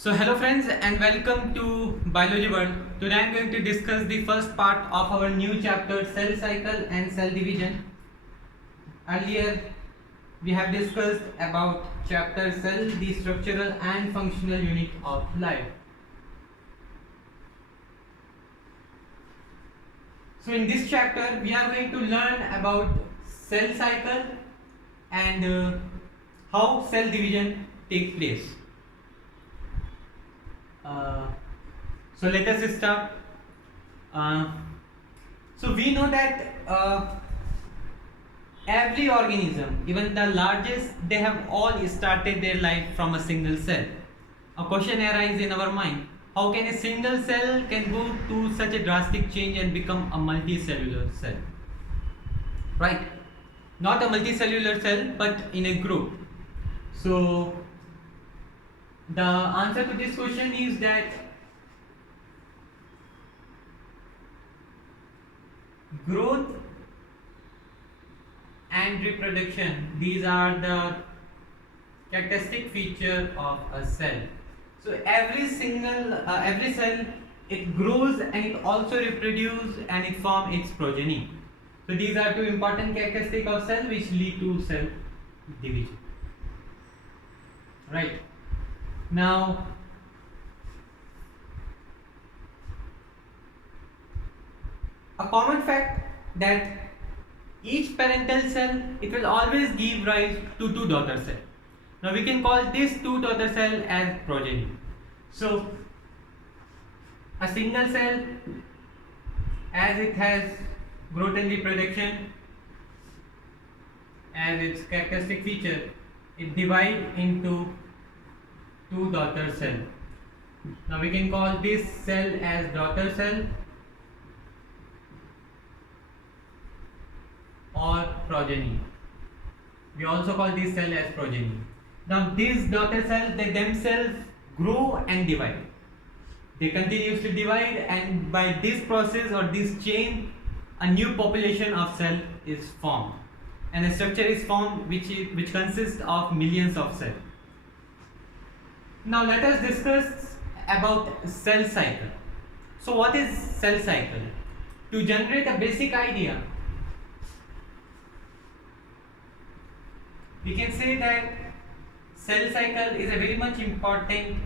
So hello friends and welcome to Biology World. Today I am going to discuss the first part of our new chapter, cell cycle and cell division. Earlier we have discussed about chapter cell, the structural and functional unit of life. So in this chapter we are going to learn about cell cycle and how cell division takes place. Uh, so let us start. Uh, so we know that every organism, even the largest, they have all started their life from a single cell. A question arises in our mind: how can a single cell can go to such a drastic change and become a multicellular cell? Right? Not a multicellular cell, but in a group. So the answer to this question is that growth and reproduction, these are the characteristic feature of a cell. So every cell, it grows and it also reproduces and it forms its progeny. So these are two important characteristics of cell which lead to cell division. Right. Now a common fact that each parental cell, it will always give rise to two daughter cells. Now we can call this two daughter cell as progeny. So a single cell, as it has growth and reproduction as its characteristic feature, it divides into two daughter cell. Now we can call this cell as daughter cell or progeny. We also call this cell as progeny. Now these daughter cells, they themselves grow and divide. They continuously divide, and by this process or this chain, a new population of cell is formed, and a structure is formed which consists of millions of cells. Now let us discuss about cell cycle. So what is cell cycle? To generate a basic idea, we can say that cell cycle is a very much important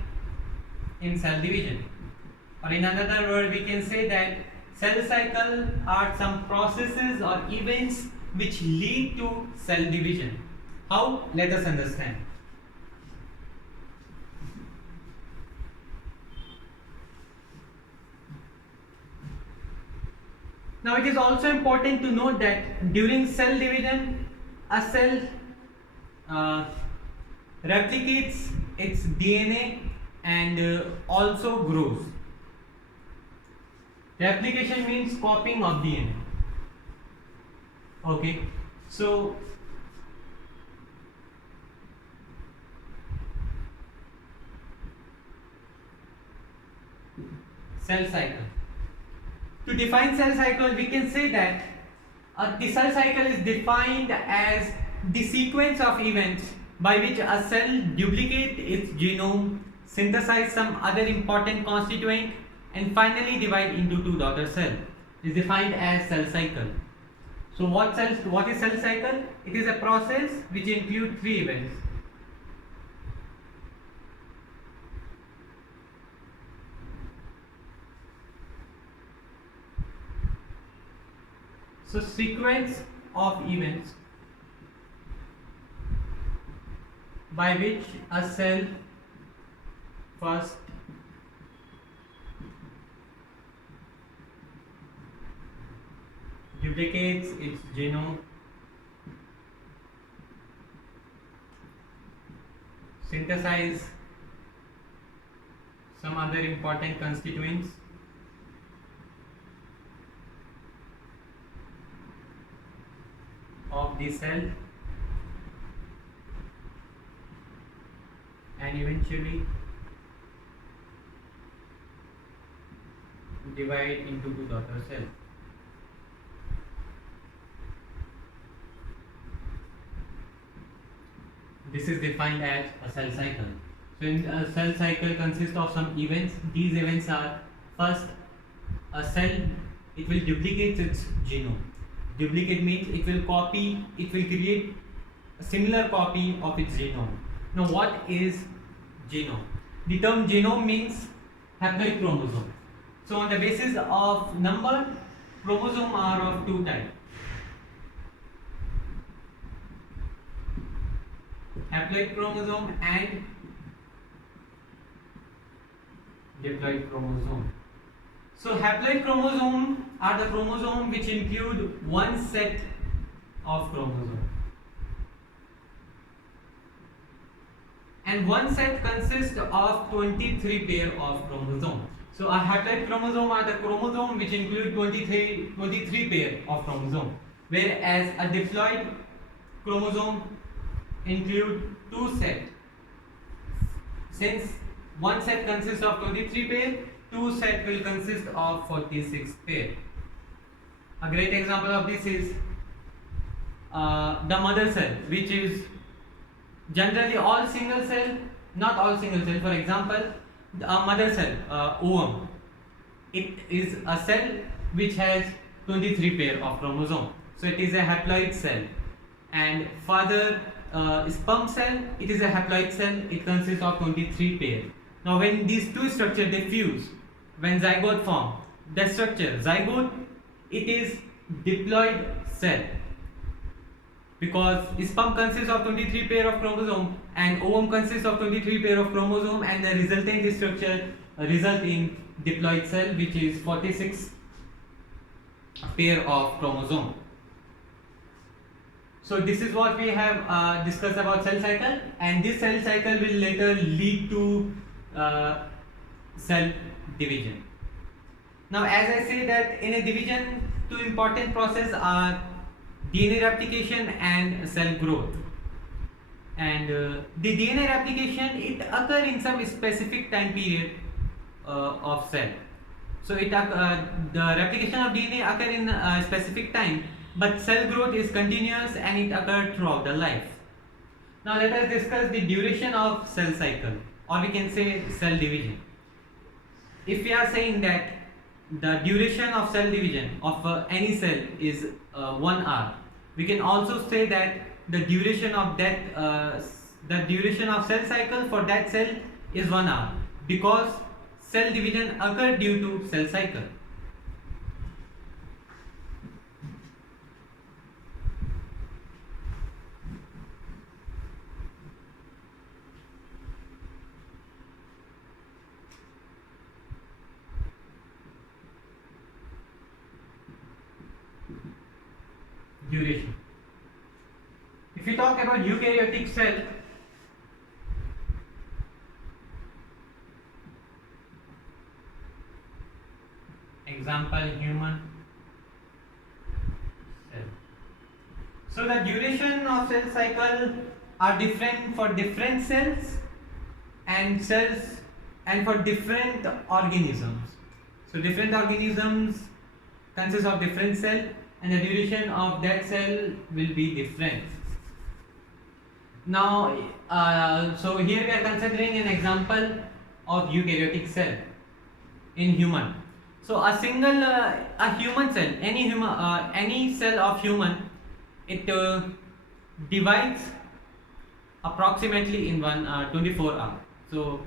in cell division, or in another word we can say that cell cycle are some processes or events which lead to cell division. How? Let us understand. Now it is also important to note that during cell division, a cell replicates its DNA and also grows. Replication means copying of DNA. Okay, so cell cycle. To define cell cycle, we can say that the cell cycle is defined as the sequence of events by which a cell duplicates its genome, synthesize some other important constituent, and finally divide into two daughter cells. Is defined as cell cycle. So what is cell cycle? It is a process which includes three events. So sequence of events by which a cell first duplicates its genome, synthesize some other important constituents, of the cell, and eventually divide into two daughter cells. This is defined as a cell cycle. So in a cell cycle consists of some events. These events are, first, a cell, it will duplicate its genome. Duplicate means it will create a similar copy of its genome. Now what is genome? The term genome means haploid chromosome. So on the basis of number, chromosome are of two types. Haploid chromosome and diploid chromosome. So haploid chromosome are the chromosome which include one set of chromosome. And one set consists of 23 pair of chromosome. So a haploid chromosome are the chromosome which include 23 pair of chromosome, whereas a diploid chromosome include two set. Since one set consists of 23 pair, two set will consist of 46 pair. A great example of this is the mother cell, which is generally all single cell, not all single cell. For example, a mother cell, ovum, it is a cell which has 23 pair of chromosome. So it is a haploid cell. And father sperm cell, it is a haploid cell, it consists of 23 pair. Now when these two structures they fuse, when zygote form, the structure zygote, it is diploid cell, because sperm consists of 23 pair of chromosome and ovum consists of 23 pair of chromosome, and the resultant structure result in diploid cell, which is 46 pair of chromosome. So this is what we have discussed about cell cycle, and this cell cycle will later lead to cell division. Now as I say that in a division, two important processes are DNA replication and cell growth. And the DNA replication, it occur in some specific time period of cell. So the replication of DNA occur in a specific time, but cell growth is continuous and it occurs throughout the life. Now let us discuss the duration of cell cycle, or we can say cell division. If we are saying that the duration of cell division of any cell is 1 hour, we can also say that the duration of cell cycle for that cell is 1 hour, because cell division occur due to cell cycle. Duration. If we talk about eukaryotic cell, example human cell. So the duration of cell cycle are different for different cells and for different organisms. So different organisms consist of different cell, and the duration of that cell will be different. Now, so here we are considering an example of eukaryotic cell in human. So a single a human cell, any cell of human, it divides approximately in 24 hours. So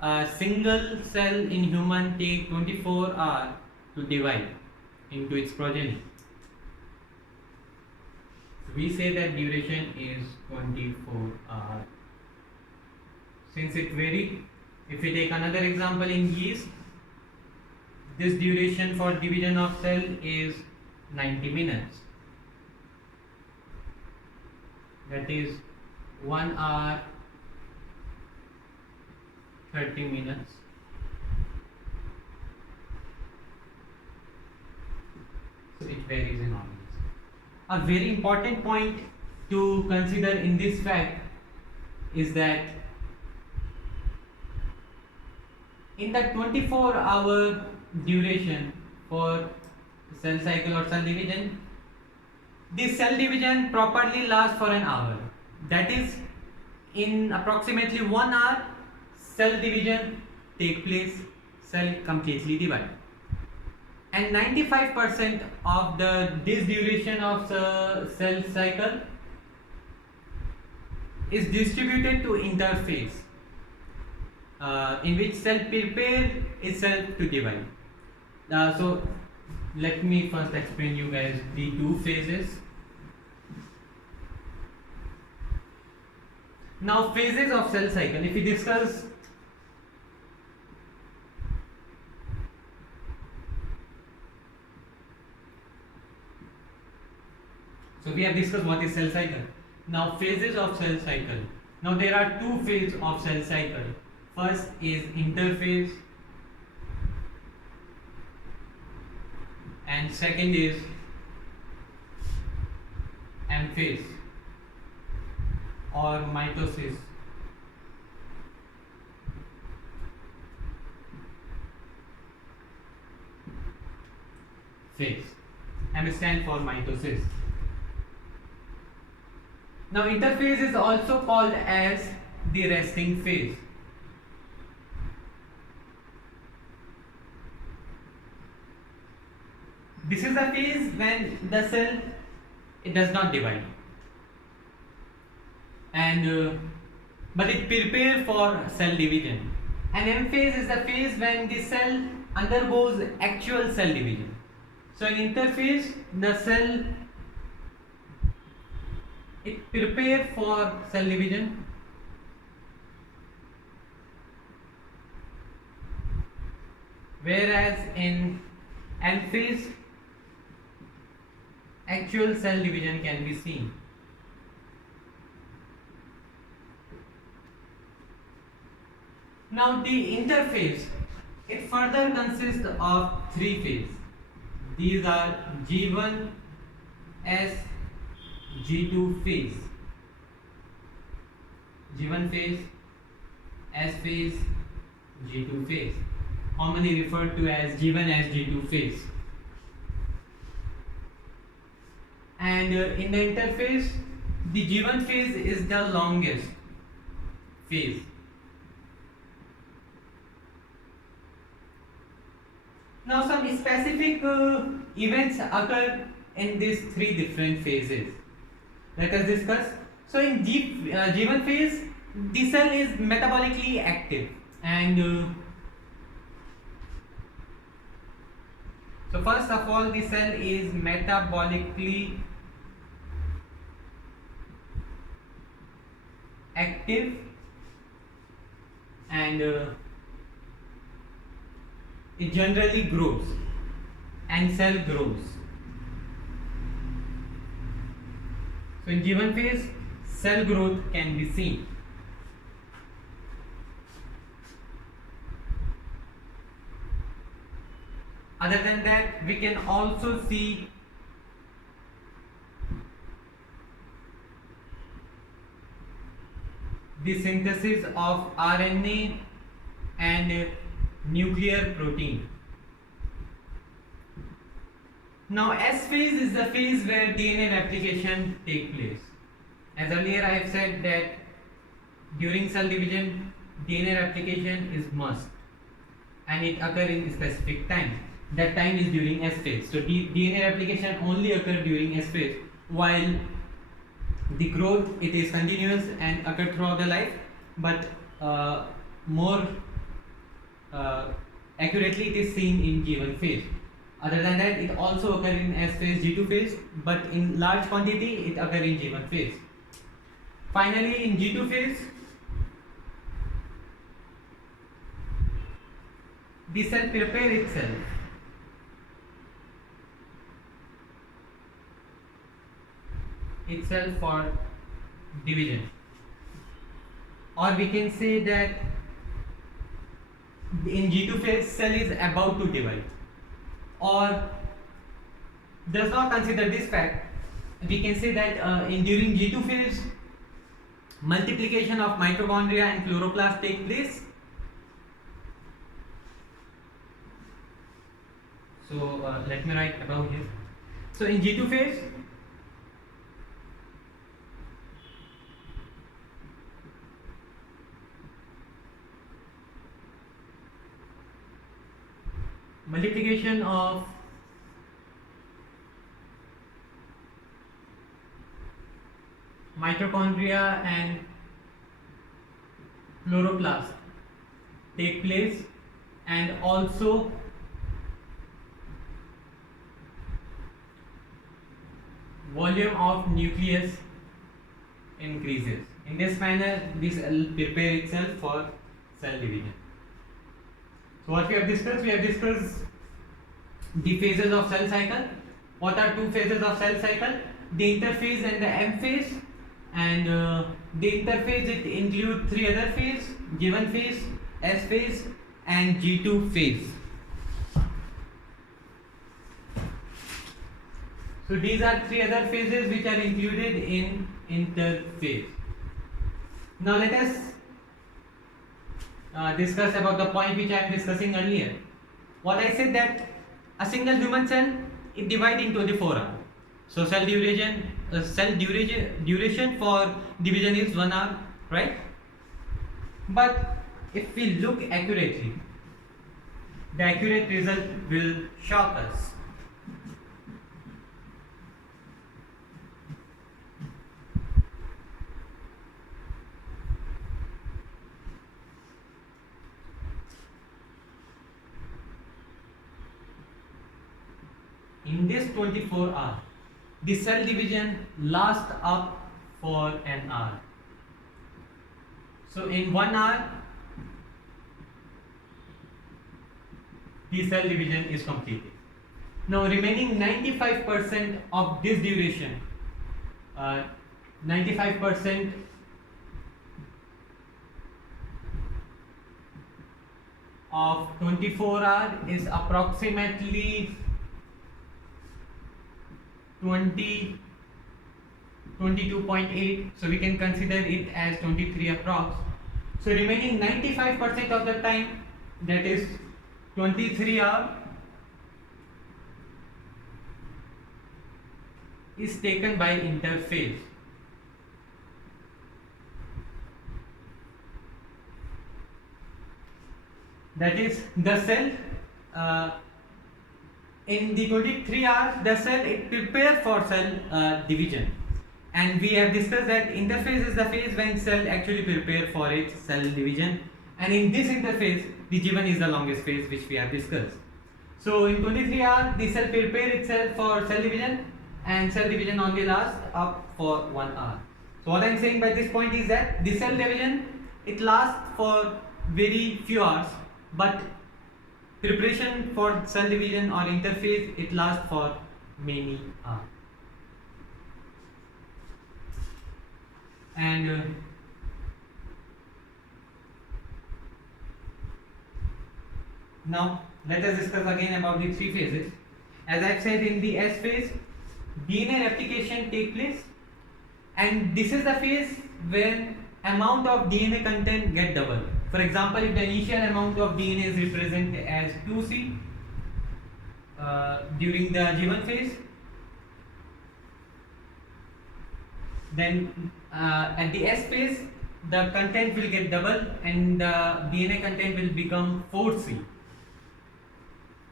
a single cell in human take 24 hours to divide into its progeny. We say that duration is 24 hours. Since it varies, if we take another example in yeast, this duration for division of cell is 90 minutes. That is 1 hour 30 minutes. So it varies in organisms. A very important point to consider in this fact is that in the 24-hour duration for cell cycle or cell division, this cell division properly lasts for an hour. That is, in approximately 1 hour, cell division take place, cell completely divide. And 95% of this duration of the cell cycle is distributed to interphase, in which cell prepare itself to divide. So let me first explain you guys the two phases. Now phases of cell cycle, if we discuss, so we have discussed what is cell cycle. Now phases of cell cycle. Now there are two phases of cell cycle. First is interphase and second is M-phase or mitosis. Phase. M stands for mitosis. Now interphase is also called as the resting phase. This is the phase when the cell it does not divide, and but it prepare for cell division. And M phase is the phase when the cell undergoes actual cell division. So in interphase, the cell it prepare for cell division, whereas in M phase actual cell division can be seen. Now the interphase, it further consists of three phases. These are G1, S, G2 phase. G1 phase, S phase, G2 phase. Commonly referred to as G1 as G2 phase. And in the interphase, the G1 phase is the longest phase. Now some specific events occur in these three different phases. Let us discuss. So in G1 phase, the cell is metabolically active, and so first of all, the cell is metabolically active, and it generally grows, and cell grows. So in G1 phase, cell growth can be seen. Other than that, we can also see the synthesis of RNA and nuclear protein. Now S phase is the phase where DNA replication takes place. As earlier I have said that during cell division DNA replication is must, and it occurs in specific time. That time is during S phase. So DNA replication only occurs during S phase, while the growth it is continuous and occur throughout the life, but more accurately it is seen in G1 phase. Other than that, it also occurs in S phase, G2 phase, but in large quantity it occurs in G1 phase. Finally, in G2 phase, the cell prepares itself for division, or we can say that in G2 phase cell is about to divide, or does not consider this fact. We can say that during G2 phase multiplication of mitochondria and chloroplast take place. So let me write above here. So in G2 phase, multiplication of mitochondria and chloroplast take place, and also volume of nucleus increases. In this manner, this will prepare itself for cell division. So what we have discussed? We have discussed the phases of cell cycle. What are two phases of cell cycle? The interphase and the M phase. And the interphase, it includes three other phases: G1 phase, S phase, and G2 phase. So these are three other phases which are included in interphase. Now let us discuss about the point which I am discussing earlier. What I said, that a single human cell, it divides into the 4 hours. So cell duration for division is 1 hour, right? But if we look accurately, the accurate result will shock us. In this 24 hours, the cell division lasts up for an hour. So in 1 hour, the cell division is completed. Now remaining 95% of this duration, 95% of 24 hours is approximately 22.8, so we can consider it as 23 approx. So remaining 95% of the time, that is 23 hours, is taken by interphase. That is, the cell in the 23 hours, the cell, it prepares for cell division, and we have discussed that interphase is the phase when cell actually prepare for its cell division, and in this interphase, the G1 is the longest phase which we have discussed. So in 23 hours, the cell prepare itself for cell division, and cell division only lasts up for 1 hour. So what I am saying by this point is that the cell division, it lasts for very few hours, but preparation for cell division or interphase, it lasts for many hours. And now let us discuss again about the three phases. As I said, in the S phase, DNA replication takes place, and this is the phase when amount of DNA content get double. For example, if the initial amount of DNA is represented as 2C during the G1 phase, then at the S phase, the content will get double and the DNA content will become 4C.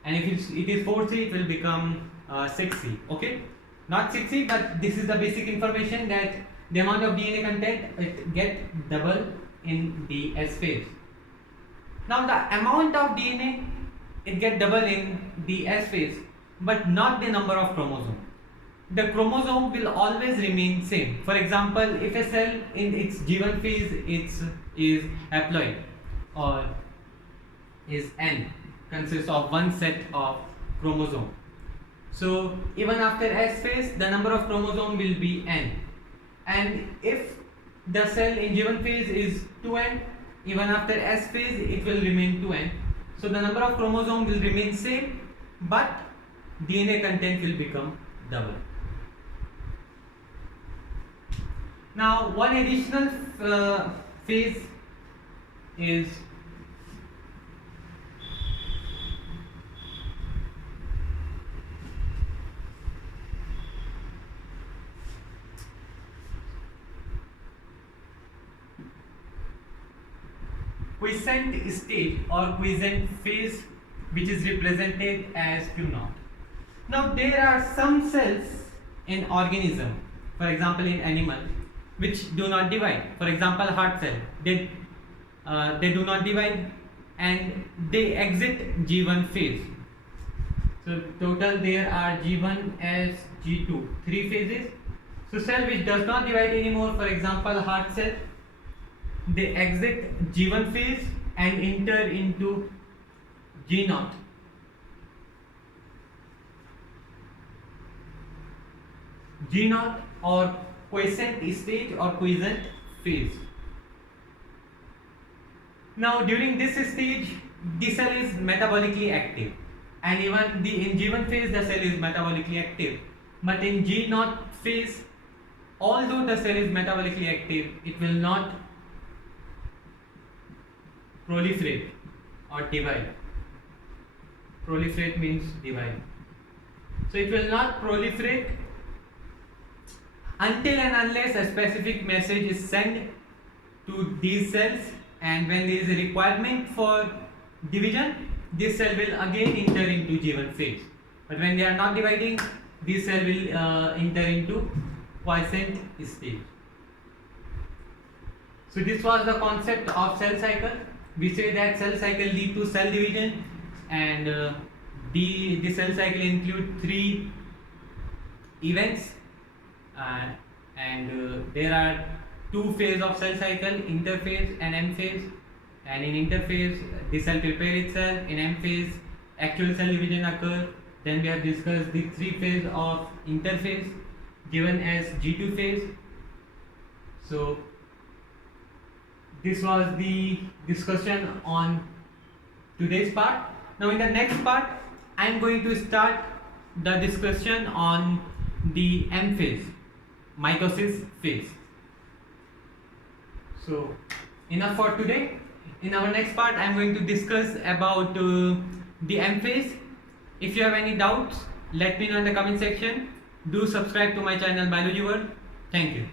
And if it is 4C, it will become 6C. Okay, not 6C, but this is the basic information, that the amount of DNA content, it get double in the S phase. Now the amount of DNA, it get double in the S phase, but not the number of chromosomes. The chromosome will always remain same. For example, if a cell in its G1 phase is haploid or is N, consists of one set of chromosome. So even after S phase, the number of chromosome will be N. And if the cell in G1 phase is 2N, even after S phase, it will remain 2N. So the number of chromosome will remain same, but DNA content will become double. Now one additional phase is quiescent stage or quiescent phase, which is represented as Q0. Now there are some cells in organism, for example in animal, which do not divide. For example, heart cell, they do not divide and they exit G1 phase. So total there are G1 as G2, 3 phases. So cell which does not divide anymore, for example heart cell, they exit G1 phase and enter into G0. G0 or quiescent stage or quiescent phase. Now during this stage the cell is metabolically active, and even in G1 phase the cell is metabolically active, but in G0 phase, although the cell is metabolically active, it will not proliferate or divide. Proliferate means divide. So it will not proliferate until and unless a specific message is sent to these cells, and when there is a requirement for division, this cell will again enter into G1 phase. But when they are not dividing, this cell will enter into quiescent stage. So this was the concept of cell cycle. We say that cell cycle lead to cell division, and the cell cycle include 3 events, and there are 2 phases of cell cycle, interphase and M phase. And in interphase the cell prepare itself, in M phase actual cell division occur. Then we have discussed the 3 phases of interphase given as G2 phase. So this was the discussion on today's part. Now in the next part I am going to start the discussion on the M phase, mitosis phase. So enough for today. In our next part I am going to discuss about the M phase. If you have any doubts, let me know in the comment section. Do subscribe to my channel Biology World. Thank you.